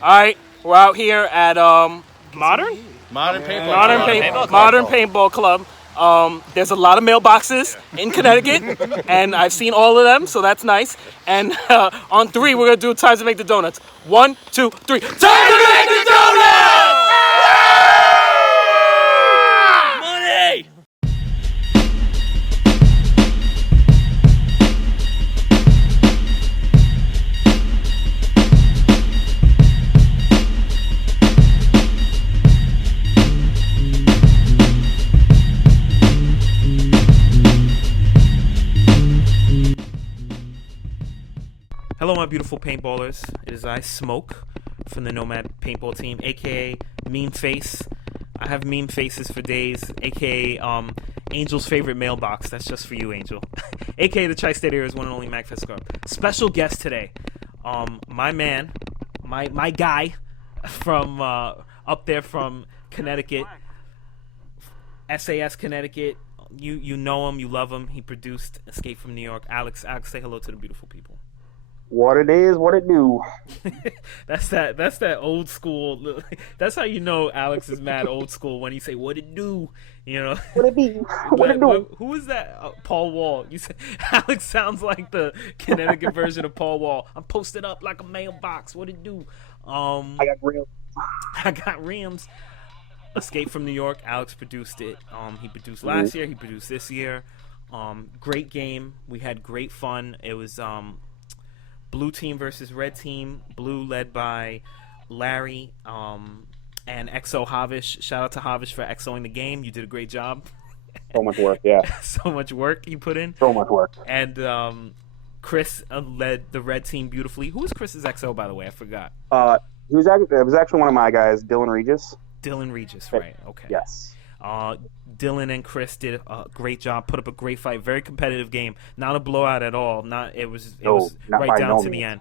All right, we're out here at Modern Paintball Club. There's a lot of mailboxes in Connecticut, and I've seen all of them, so that's nice. And on 3, we're gonna do time to make the donuts. 1, 2, 3. Time to make the donuts! Money! Hello, my beautiful paintballers. It is I, Smoke, from the Nomad paintball team, aka Meme Face. I have meme faces for days, aka Angel's favorite mailbox. That's just for you, Angel. Aka the Tri-State Area's one and only Magfed Scrub. Special guest today, my man, my guy from up there from Connecticut, SAS Connecticut. You know him, you love him. He produced Escape from New York. Alex, say hello to the beautiful people. What it is, what it do. That's that old school. That's how you know Alex is mad old school when he say what it do. You know. What it be? What it do? Who is that? Paul Wall. You say Alex sounds like the Connecticut version of Paul Wall. I'm posted up like a mailbox. What it do? I got rims. I got rims. Escape from New York. Alex produced it. He produced last year. He produced this year. Great game. We had great fun. It was Blue team versus red team. Blue led by Larry and XO Havish. Shout out to Havish for XOing the game. You did a great job. So much work, yeah. So much work you put in. So much work. And Chris led the red team beautifully. Who was Chris's XO, by the way? I forgot. It was actually one of my guys, Dylan Regis. Dylan Regis, right? Okay. Yes. Dylan and Chris did a great job, put up a great fight, very competitive game, not a blowout at all. It was right down to the end.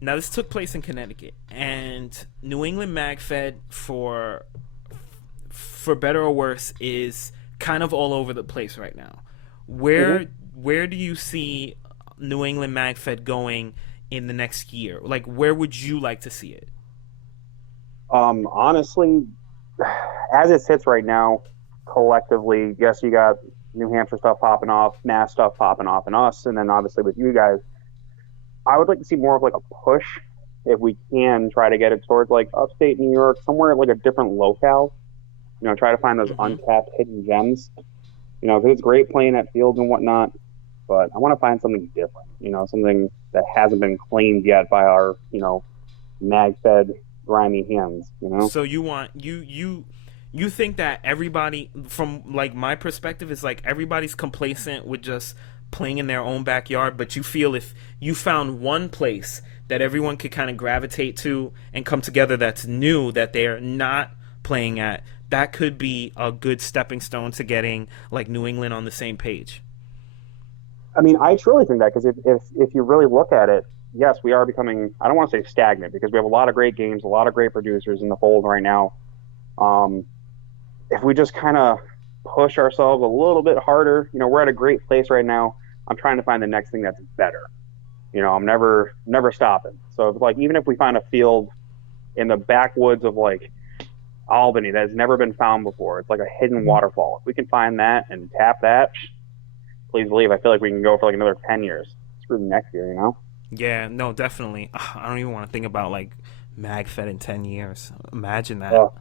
Now this took place in Connecticut, and New England Magfed, for better or worse, is kind of all over the place right now. Where do you see New England Magfed going in the next year? Like, where would you like to see it? Honestly, as it sits right now, collectively, yes, you got New Hampshire stuff popping off, Mass stuff popping off, and us, and then obviously with you guys, I would like to see more of like a push, if we can try to get it towards like upstate New York, somewhere like a different locale. You know, try to find those untapped hidden gems. You know, because it's great playing at fields and whatnot, but I want to find something different. You know, something that hasn't been claimed yet by our, mag-fed grimy hands. You know. So you want you think that everybody, from like my perspective, is like everybody's complacent with just playing in their own backyard, but you feel if you found one place that everyone could kind of gravitate to and come together that's new, that they're not playing at, that could be a good stepping stone to getting like New England on the same page. I mean, I truly think that, because if you really look at it, yes, we are becoming, I don't want to say stagnant, because we have a lot of great games, a lot of great producers in the fold right now. If we just kind of push ourselves a little bit harder, we're at a great place right now. I'm trying to find the next thing that's better. I'm never stopping. So even if we find a field in the backwoods of like Albany that has never been found before, it's like a hidden waterfall. If we can find that and tap that, please believe, I feel like we can go for like another 10 years. Screw next year, Yeah, no, definitely. I don't even want to think about like MagFed in 10 years. Imagine that.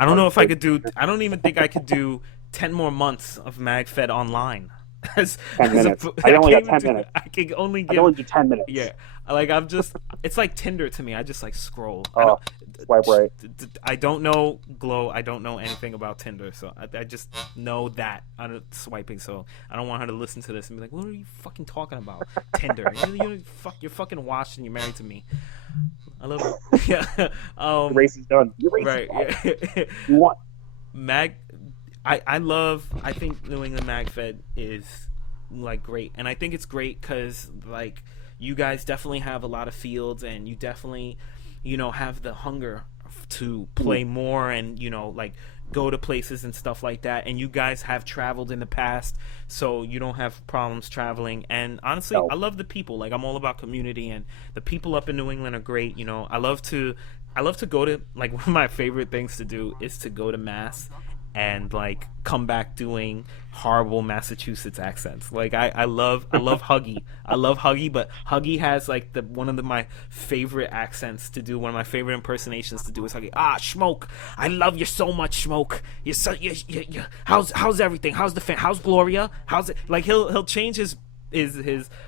I don't know if I could do. I don't even think I could do 10 more months of MagFed online. 10 minutes. I only got 10 minutes. I can only give. I only do 10 minutes. Yeah, like I'm just. It's like Tinder to me. I just like scroll. Swipe right. I don't know Glow. I don't know anything about Tinder, so I just know that I'm swiping. So I don't want her to listen to this and be like, "What are you fucking talking about? Tinder? You're fucking washed and you're married to me." I love it. Yeah. The race is done. Right. Yeah. You want I think New England Magfed is like great, and I think it's great because like you guys definitely have a lot of fields, and you definitely have the hunger to play more, and like go to places and stuff like that, and you guys have traveled in the past, so you don't have problems traveling. And honestly, I love the people. Like, I'm all about community, and the people up in New England are great. You know, I love to go to, like, one of my favorite things to do is to go to Mass and, like, come back doing horrible Massachusetts accents. Like, I love Huggy. I love Huggy, but Huggy has, like, one of my favorite accents to do. One of my favorite impersonations to do is Huggy. Smoke, I love you so much, Smoke. How's everything? How's the how's Gloria? How's it? Like, he'll change his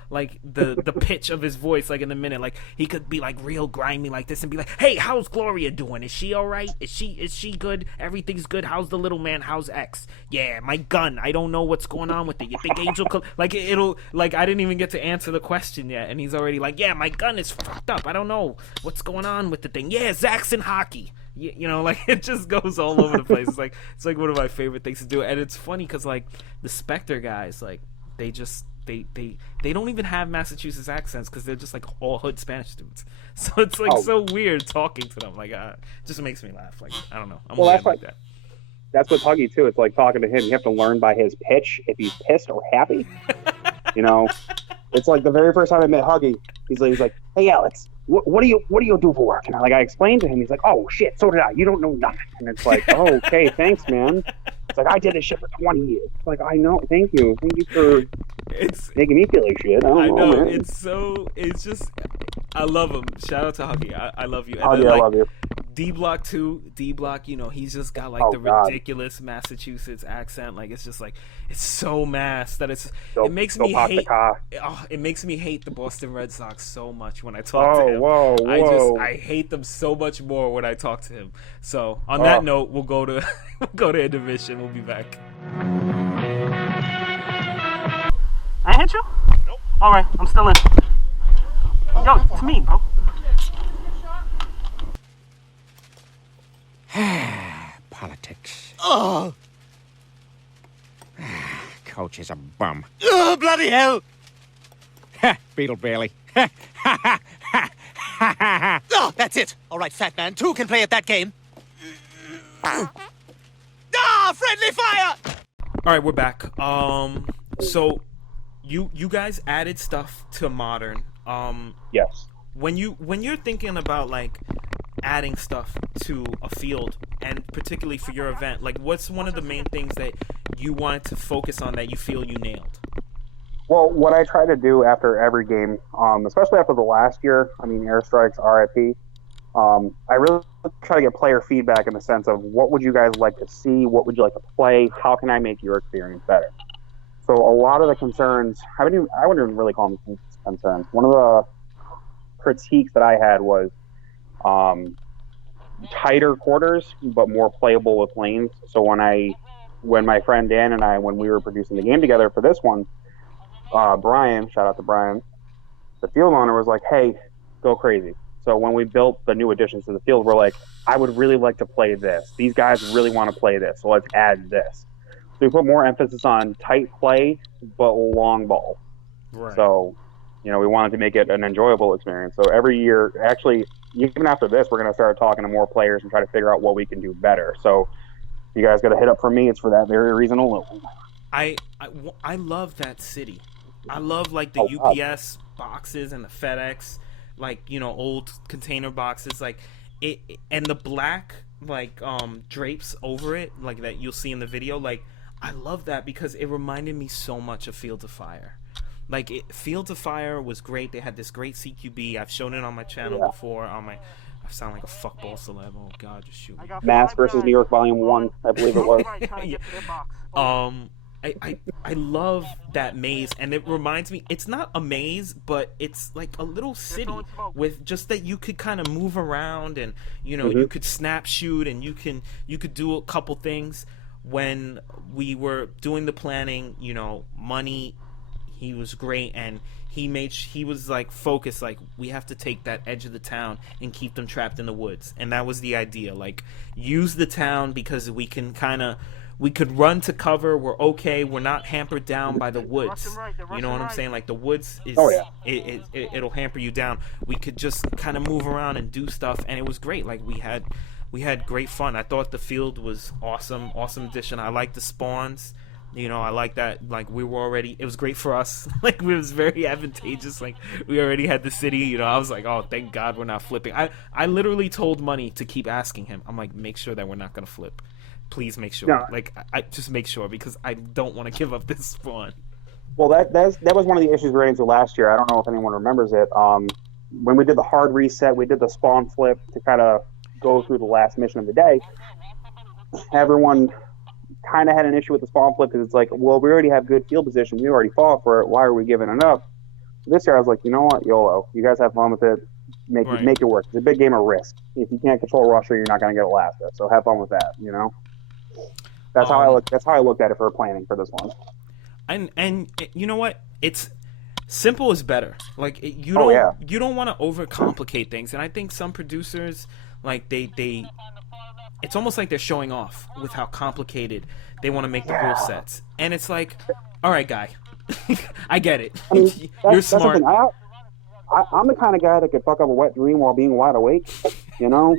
like the pitch of his voice, like, in a minute. Like, he could be like real grimy like this and be like, hey, how's Gloria doing? Is she all right? Is she good? Everything's good. How's the little man? How's X? Yeah, my gun, I don't know what's going on with it. You think Angel like, it'll, like, I didn't even get to answer the question yet, and he's already like, yeah, my gun is fucked up. I don't know what's going on with the thing. Yeah, Zach's in hockey. You know, like, it just goes all over the place. It's like one of my favorite things to do. And it's funny because, like, the Spectre guys, like, they just they don't even have Massachusetts accents because they're just, like, all hood Spanish dudes. So it's, like, so weird talking to them. Like, it just makes me laugh. Like, I don't know. I'm weird like that. That's with Huggy too. It's like talking to him. You have to learn by his pitch if he's pissed or happy. You know, it's like the very first time I met Huggy, he's like, hey, Alex, what do you do for work? And I explained to him. He's like, oh shit, so did I. You don't know nothing. And it's like, oh, okay, thanks, man. It's like, I did this shit for 20 years. It's like, I know. Thank you for making me feel like shit. I know. Man. It's just, I love him. Shout out to Huggy. I love you. And Huggy, then, like, I love you. D-Block too. D-Block, you know, he's just got, like, ridiculous Massachusetts accent. Like, it's just, like, it's so mass that it makes me hate. It makes me hate the Boston Red Sox so much when I talk to him. Whoa. I hate them so much more when I talk to him. So on that note, we'll go to intermission. We'll be back. I hit you? Nope. All right, I'm still in. Yo, it's me, bro. Politics. Oh! Coach is a bum. Oh, bloody hell! Beetle Bailey. Oh, that's it. All right, fat man. Two can play at that game. Friendly fire! All right, we're back. So you guys added stuff to Modern. Yes. When you're thinking about, like, adding stuff to a field, and particularly for your event, like, what's one of the main things that you wanted to focus on that you feel you nailed? Well, what I try to do after every game, especially after the last year, I mean, Airstrikes, RIP, I really try to get player feedback in the sense of what would you guys like to see, what would you like to play, how can I make your experience better? So a lot of the concerns, I wouldn't even really call them concerns. One of the critiques that I had was tighter quarters, but more playable with lanes. So when my friend Dan and I, when we were producing the game together for this one, Brian, shout out to Brian, the field owner was like, hey, go crazy. So when we built the new additions to the field, we're like, I would really like to play this. These guys really want to play this, so let's add this. So we put more emphasis on tight play, but long ball. Right. So, you know, we wanted to make it an enjoyable experience. So every year, actually, even after this, we're going to start talking to more players and try to figure out what we can do better. So you guys got to hit up for me. It's for that very reason alone. I love that city. I love, like, the UPS boxes and the FedEx, like, you know, old container boxes, like it, and the black, like, drapes over it, like, that you'll see in the video. Like, I love that because it reminded me so much of Field of Fire. Like, Field of Fire was great. They had this great CQB. I've shown it on my channel before. I sound like a fuckball celeb. Oh God, just shoot me. Mass versus New York Volume 1, I believe it was. I love that maze, and it reminds me, it's not a maze, but it's like a little city with just that you could kind of move around, and, you know, you could snap shoot, and you could do a couple things. When we were doing the planning, you know, Money, he was great, and he was like focused, like, we have to take that edge of the town and keep them trapped in the woods, and that was the idea. Like, use the town because we could run to cover. We're okay. We're not hampered down by the woods. You know what I'm saying? Like, the woods is, it'll hamper you down. We could just kind of move around and do stuff, and it was great. Like, we had we had great fun. I thought the field was awesome addition. I like the spawns. I like that. Like, we were already, it was great for us. Like, it was very advantageous. Like, we already had the city. I was like, oh, thank God we're not flipping. I literally told Money to keep asking him. I'm like, make sure that we're not gonna flip. Please make sure. No. Like, I just make sure, because I don't want to give up this spawn. Well, that was one of the issues we ran into last year. I don't know if anyone remembers it. When we did the hard reset, we did the spawn flip to kind of go through the last mission of the day. Everyone kind of had an issue with the spawn flip because it's like, well, we already have good field position. We already fought for it. Why are we giving it up? This year, I was like, you know what, YOLO. You guys have fun with it. Make it work. It's a big game of risk. If you can't control Russia, you're not going to get Alaska. So have fun with that. That's how I look. That's how I looked at it for planning for this one. And you know what? It's simple is better. Like, you don't want to overcomplicate things. And I think some producers, like, they it's almost like they're showing off with how complicated they want to make the rule sets. And it's like, all right, guy, I get it. I mean, you're smart. I'm the kind of guy that could fuck up a wet dream while being wide awake,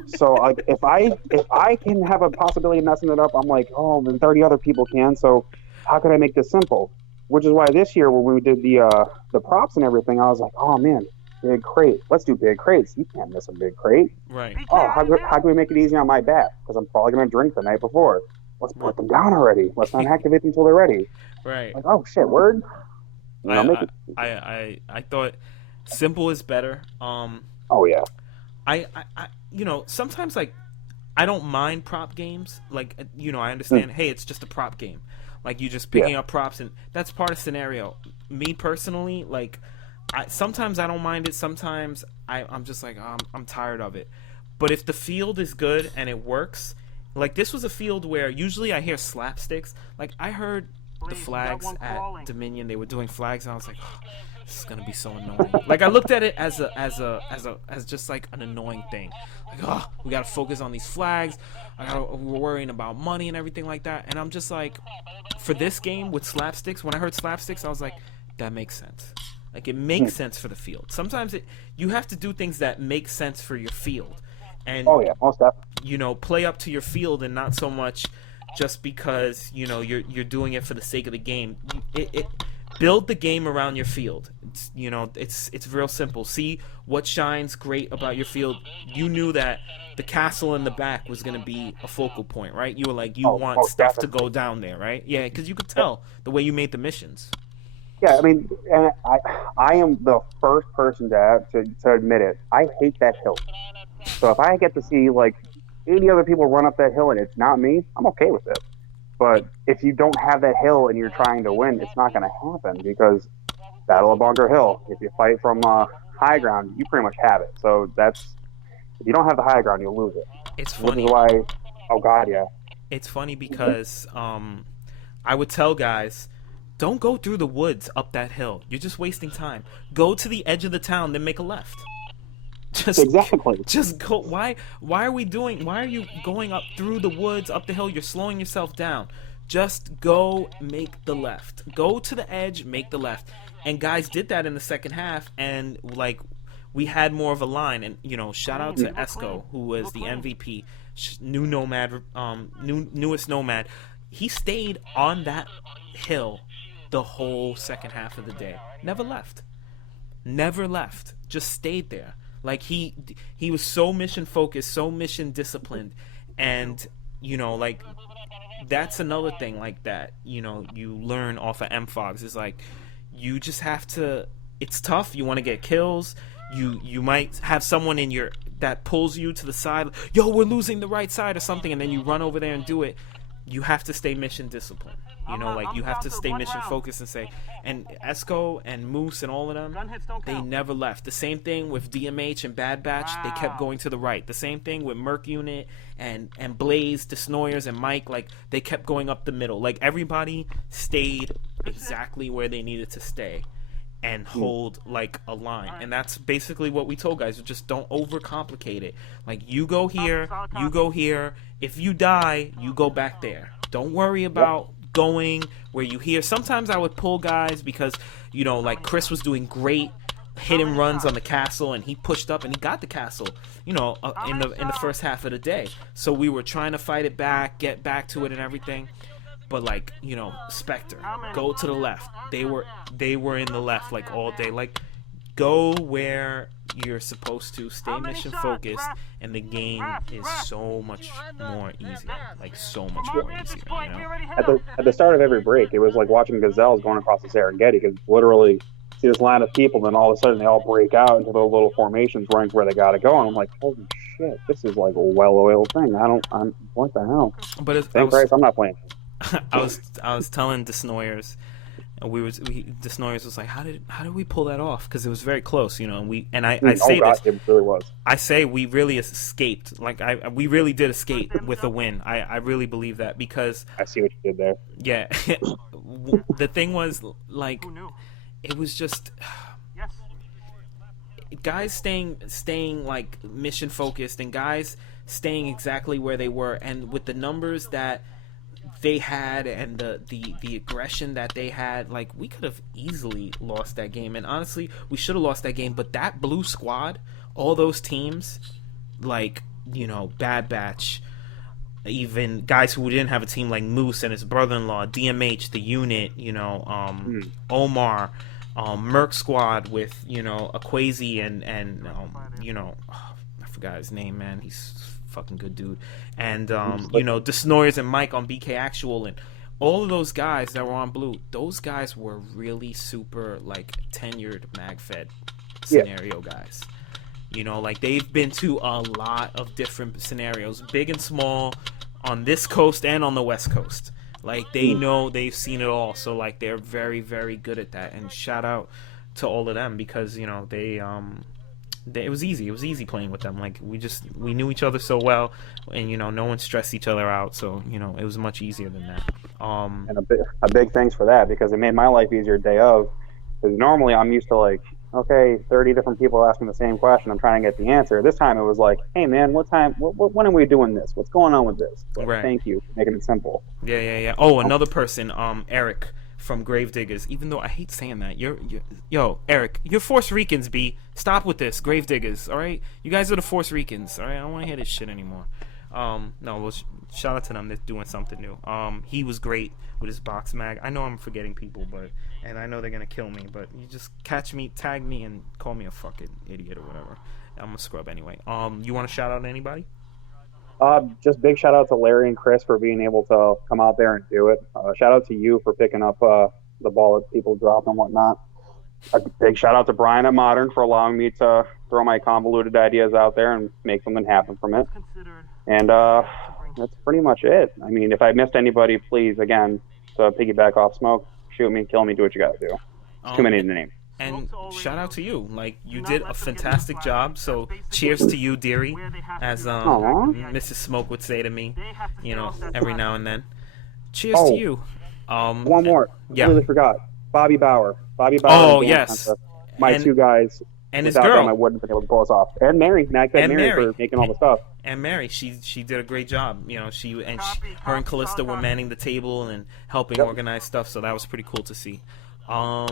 So, like, if I can have a possibility of messing it up, I'm like, oh, then 30 other people can. So, how could I make this simple? Which is why this year, when we did the props and everything, I was like, oh man, big crate. Let's do big crates. You can't miss a big crate. Right. Oh, how can we make it easy on my back? Because I'm probably going to drink the night before. Let's put them down already. Let's not activate them until they're ready. Right. Like, oh shit, word. I thought simple is better. Oh yeah. I sometimes, like, I don't mind prop games. Like, I understand. Hey, it's just a prop game. Like, you just picking up props, and that's part of scenario. Me personally, like, sometimes I don't mind it. Sometimes I'm just like, oh, I'm tired of it. But if the field is good and it works, like, this was a field where usually I hear slapsticks. Like, I heard the flags at Dominion. They were doing flags, and I was like, oh, this is gonna be so annoying. Like, I looked at it as just like an annoying thing. Like, oh, we gotta focus on these flags. We're worrying about money and everything like that. And I'm just like, for this game with slapsticks, when I heard slapsticks, I was like, that makes sense. Like, it makes sense for the field. Sometimes you have to do things that make sense for your field. And most definitely. Play up to your field, and not so much just because you're doing it for the sake of the game. Build the game around your field. It's real simple. See what shines great about your field. You knew that the castle in the back was going to be a focal point, right? You were like, want stuff to go down there, right? Yeah, because you could tell the way you made the missions. Yeah, I mean, and I am the first person to admit it. I hate that hill. So if I get to see, like, 80 other people run up that hill and it's not me, I'm okay with it. But if you don't have that hill and you're trying to win, it's not going to happen, because Battle of Bunker Hill, if you fight from high ground, you pretty much have it. So if you don't have the high ground, you'll lose it. It's funny. Which is why, oh God, yeah. It's funny because I would tell guys, don't go through the woods up that hill. You're just wasting time. Go to the edge of the town, then make a left. Exactly. Just go. Why are you going up through the woods, up the hill? You're slowing yourself down. Just go make the left. Go to the edge, make the left. And guys did that in the second half, and, like, we had more of a line. And, shout out to Esco, who was the MVP, new Nomad, newest Nomad. He stayed on that hill the whole second half of the day. Never left. Just stayed there. Like, he was so mission focused, so mission disciplined, and like, that's another thing like that. You learn off of MFOGs is, like, you just have to. It's tough. You want to get kills. You might have someone that pulls you to the side. Yo, we're losing the right side or something, and then you run over there and do it. You have to stay mission disciplined. You have to stay mission focused and say. And Esco and Moose and all of them, they never left. The same thing with DMH and Bad Batch. They kept going to the right. The same thing with Merc Unit and Blaze, Desnoyers, and Mike. Like, they kept going up the middle. Like, everybody stayed exactly where they needed to stay and hold, like, a line. And that's basically what we told guys. Just don't overcomplicate it. Like, you go here, you go here. If you die, you go back there. Don't worry about going where you hear. Sometimes I would pull guys because, like, Chris was doing great hit and runs on the castle, and he pushed up and he got the castle, in the first half of the day. So we were trying to fight it back, get back to it and everything. But like, Spectre, go to the left. They were in the left like all day. Like, go where you're supposed to, stay mission focused, and the game is so much more easier. Like, so much more easier. At the start of every break, it was like watching gazelles going across the Serengeti, because literally see this line of people, then all of a sudden they all break out into those little formations running where they gotta go, and I'm like, holy shit, this is like a well-oiled thing. What the hell? But I'm not playing. I was telling Desnoyers, and Desnoyers was like, how did we pull that off? Because it was very close, and I say this, it really was. I say we really escaped. Like, we really did escape with a win. I really believe that, because I see what you did there. Yeah, the thing was, like, it was just guys staying like mission focused, and guys staying exactly where they were, and with the numbers that they had and the aggression that they had, like, we could have easily lost that game. And honestly, we should have lost that game. But that blue squad, all those teams, like, Bad Batch, even guys who didn't have a team like Moose and his brother-in-law, DMH, the unit, Omar, Merc Squad with Aquazi and I forgot his name, man. He's fucking good dude. And Desnoyers and Mike on BK Actual, and all of those guys that were on blue, those guys were really super, like, tenured Magfed scenario guys. Like, they've been to a lot of different scenarios, big and small, on this coast and on the West Coast. Like, they know, they've seen it all. So, like, they're very, very good at that. And shout out to all of them, because it was easy. It was easy playing with them. Like, we knew each other so well, and no one stressed each other out. So it was much easier than that. And a big thanks for that, because it made my life easier day of. Because normally I'm used to, like, okay, 30 different people asking the same question. I'm trying to get the answer. This time it was like, hey man, when are we doing this? What's going on with this? Like, right. Thank you for making it simple. Yeah. Oh, another person, Eric from Gravediggers. Even though I hate saying that, yo, Eric, you're Force Ricans, B. Stop with this, Gravediggers. All right, you guys are the Force Ricans. All right, I don't want to hear this shit anymore. Shout out to them. They're doing something new. He was great with his box mag. I know I'm forgetting people, and I know they're gonna kill me, but you just catch me, tag me, and call me a fucking idiot or whatever. I'm a scrub anyway. You want to shout out anybody? Just big shout out to Larry and Chris for being able to come out there and do it. Shout out to you for picking up the ball that people dropped and whatnot. A big shout out to Brian at Modern for allowing me to throw my convoluted ideas out there and make something happen from it. And that's pretty much it. I mean, if I missed anybody, please, again, to piggyback off Smoke, shoot me, kill me, do what you gotta do. It's too many to name. And shout out to you. Like, you did a fantastic job. So cheers to you, dearie, as Mrs. Smoke would say to me, every now and then. Cheers to you. One more. Yeah. I really forgot. Bobby Bauer. Oh, yes. My two guys. And his girl. I wouldn't have been able to pull us off. And Mary. Mary for making all the stuff. And Mary, she did a great job. Her and Callista were manning the table and helping organize stuff. So that was pretty cool to see. I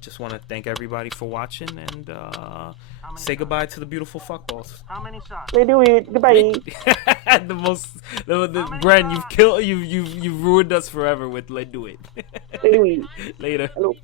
just want to thank everybody for watching, and say goodbye to the beautiful fuckballs. How many shots? They do it. Goodbye. Bren, you've ruined us forever with "Let's do it." They do it. Later. Hello.